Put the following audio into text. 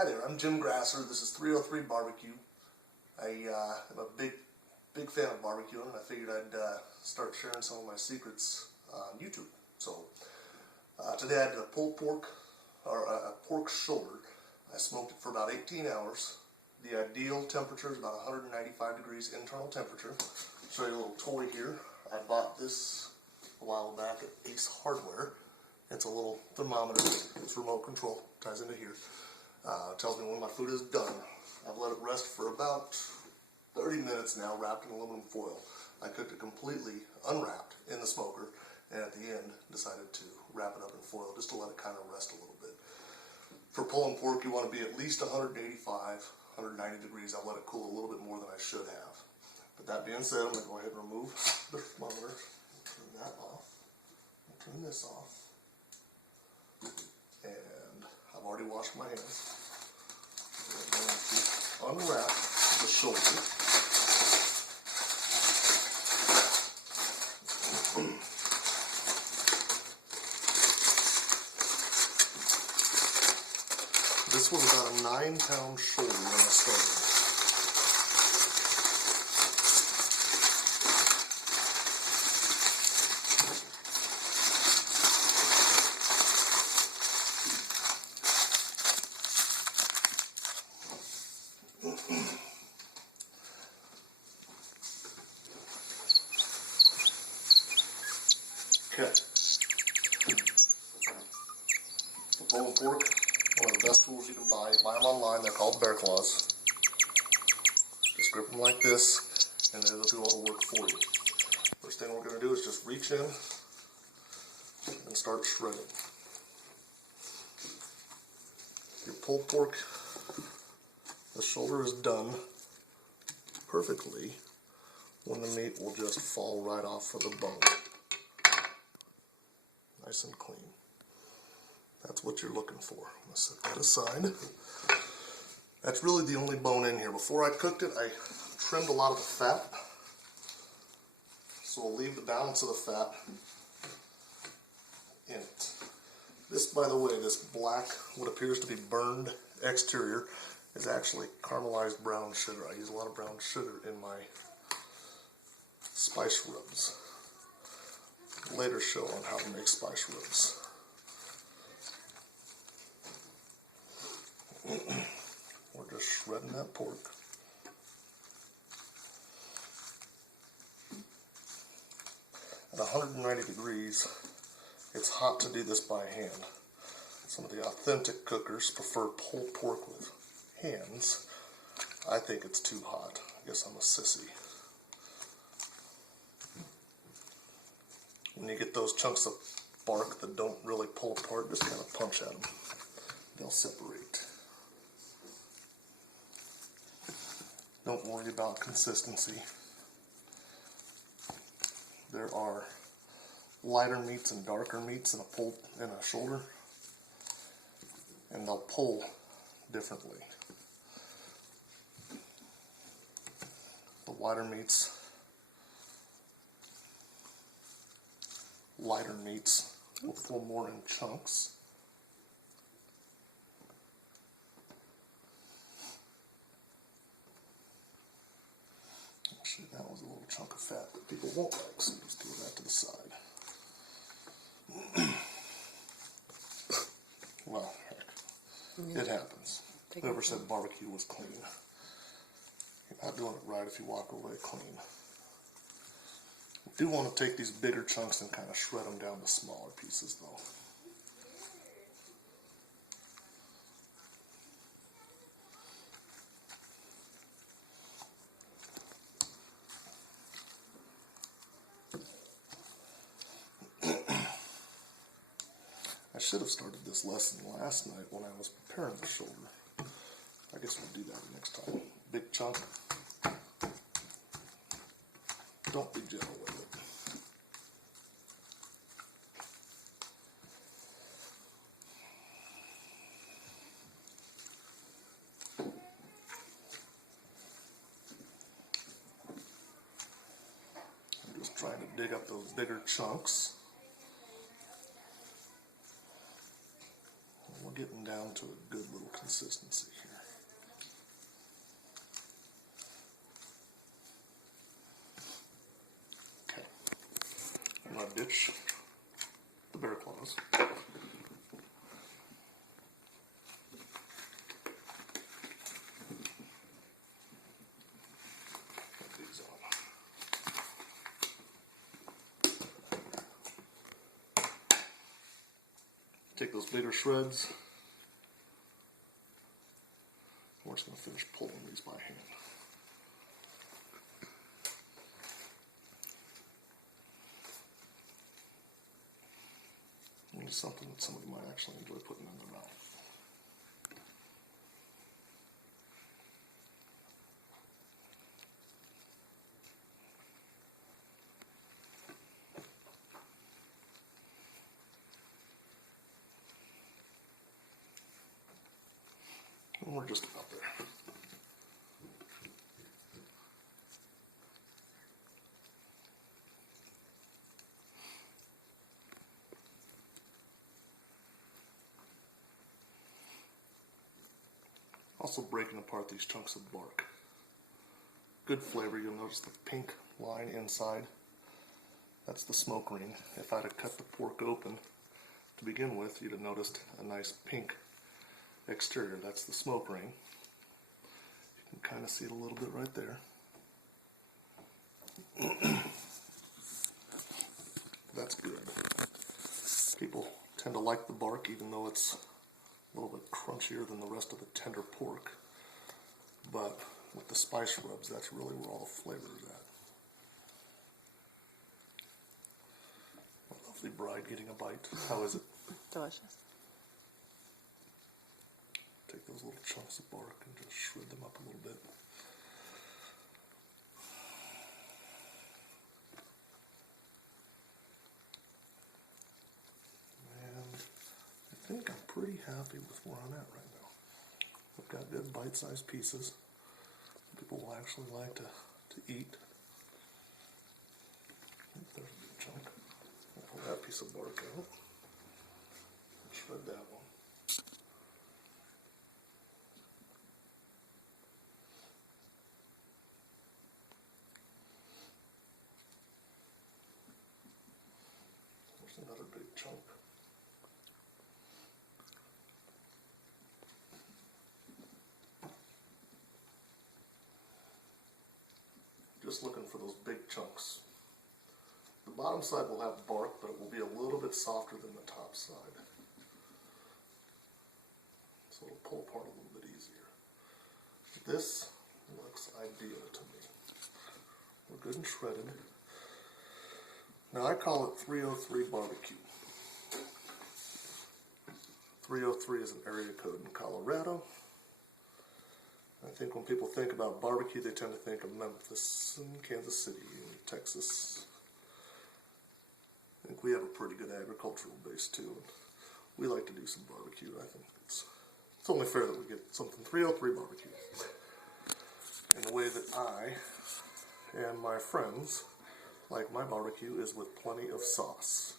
Hi there, I'm Jim Grasser. This is 303 Barbecue. I'm a big fan of barbecuing, and I figured I'd start sharing some of my secrets on YouTube. So today I did a pulled pork, or a pork shoulder. I smoked it for about 18 hours. The ideal temperature is about 195 degrees internal temperature. I'll show you a little toy here. I bought this a while back at Ace Hardware. It's a little thermometer. It's remote control. Ties into here. Tells me when my food is done. I've let it rest for about 30 minutes now, wrapped in aluminum foil. I cooked it completely unwrapped in the smoker, and at the end decided to wrap it up in foil just to let it kind of rest a little bit. For pulling pork, you want to be at least 185, 190 degrees. I've let it cool a little bit more than I should have. But that being said, I'm going to go ahead and remove the thermometer. Turn that off. Turn this off. And I've already washed my hands. I'm going to unwrap the shoulder. This was about a 9-pound shoulder when I started. Okay. The pulled pork, one of the best tools you can buy. Buy them online. They're called bear claws. Just grip them like this, and they'll do all the work for you. First thing we're going to do is just reach in and start shredding. Your pulled pork, the shoulder is done perfectly when the meat will just fall right off of the bone. Nice and clean. That's what you're looking for. I'm going to set that aside. That's really the only bone in here. Before I cooked it, I trimmed a lot of the fat. So we'll leave the balance of the fat in it. This, by the way, this black, what appears to be burned exterior, is actually caramelized brown sugar. I use a lot of brown sugar in my spice rubs. Later show on how to make spice rubs. We're just shredding that pork. At 190 degrees, it's hot to do this by hand. Some of the authentic cookers prefer pulled pork with hands. I think it's too hot. I guess I'm a sissy. When you get those chunks of bark that don't really pull apart, just kind of punch at them. They'll separate. Don't worry about consistency. There are lighter meats and darker meats in a shoulder, and they'll pull differently. The lighter meats will pull more in chunks. Actually, that was a little chunk of fat that people won't like, so just throw that to the side. Well, heck, it happens. Whoever said barbecue was clean? You're not doing it right if you walk away clean. You do want to take these bigger chunks and kind of shred them down to smaller pieces, though. I should have started this lesson last night when I was preparing the shoulder. I guess we'll do that next time. Big chunk. Don't be gentle with it. I'm just trying to dig up those bigger chunks. We'll getting down to a good little consistency here. Okay, I'm going to ditch the bear claws. Put these on. Take those bigger shreds. We're just going to finish pulling these by hand. And it's something that somebody might actually enjoy putting in their mouth. And we're just about there. Also breaking apart these chunks of bark. Good flavor. You'll notice the pink line inside. That's the smoke ring. If I'd have cut the pork open to begin with, you'd have noticed a nice pink exterior. That's the smoke ring. You can kind of see it a little bit right there. That's good. People tend to like the bark even though it's a little bit crunchier than the rest of the tender pork. But with the spice rubs, that's really where all the flavor is at. A lovely bride getting a bite. How is it? Delicious. Take those little chunks of bark and just shred them up a little bit. And I think I'm pretty happy with where I'm at right now. I've got good bite-sized pieces. People will actually like to eat. There's a big chunk. I'll pull that piece of bark out. Shred that one. There's another big chunk. Just looking for those big chunks. The bottom side will have bark, but it will be a little bit softer than the top side. So it'll pull apart a little bit easier. This looks ideal to me. We're good and shredded. Now I call it 303 barbecue. 303 is an area code in Colorado. I think when people think about barbecue, they tend to think of Memphis and Kansas City and Texas. I think we have a pretty good agricultural base too. We like to do some barbecue. I think it's only fair that we get something 303 barbecue. And the way that I and my friends like my barbecue is with plenty of sauce.